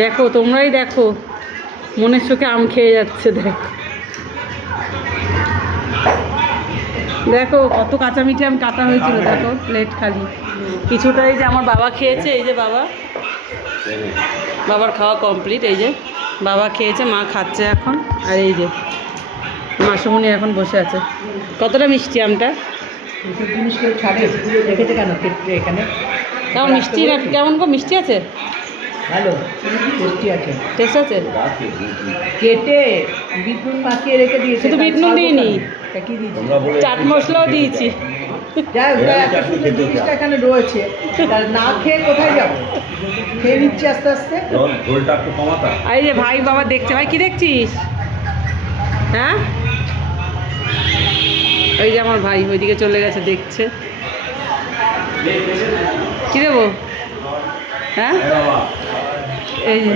দেখো তোমরাই দেখো, মনের চোখে আম খেয়ে যাচ্ছে। দেখো দেখো কত কাঁচা মিঠে আম কাটা হয়েছিল। দেখো প্লেট খালি, কিছুটা এই যে আমার বাবা খেয়েছে। এই যে বাবার খাওয়া কমপ্লিট। এই যে বাবা খেয়েছে, মা খাচ্ছে এখন। আর এই যে মাসুমণি এখন বসে আছে। কতটা মিষ্টি আমটা? জিনিস কেউ ছাড়ে রেখেছে কেন এখানে? কেমন মিষ্টি না? কেমন গো, মিষ্টি আছে? ভালো টেস্টি আছে। টেস্ট আছে? কেটে বিট নুন মাখিয়ে রেখে দিয়েছে। শুধু বিট নুন দিইনি, কি দিয়েছি? চাট মশলাও দিয়েছি। যাই হোক, এত সুন্দর জিনিসটা এখানে রয়েছে, তার না খেয়ে কোথায় যাবো? খেয়ে নিচ্ছি আস্তে আস্তে। আর এই যে ভাই বাবা দেখছে। ভাই কি দেখছিস? হ্যাঁ, ওই যে আমার ভাই ওইদিকে চলে গেছে, দেখছে। কি দেবো? হ্যাঁ, এই যে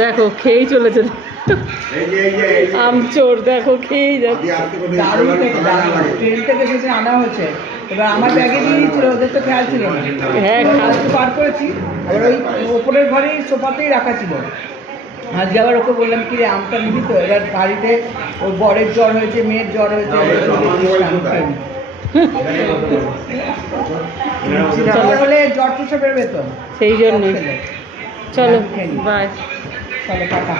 দেখো খেয়েই চলেছে। আমচোর দেখো খেয়েই যাচ্ছে। ট্রেন থেকে এসে আনা হয়েছে, এবার আমার ব্যাগে দিয়ে দিচ্ছিল, ওদের তো খেয়াল ছিল না। হ্যাঁ, পার করেছি। এবার ওই ওপরের ঘরেই সোফাতেই রাখা ছিল। আর যাওয়ার ওকে বললাম কি রে আমটা নিবি তো? এবার বাড়িতে ওর বরের জ্বর হয়েছে, মেয়ের জ্বর হয়েছে, হলে জ্বর টুসে বেরোবে তো, সেই জন্য। চলো বাই। চলো টাটা।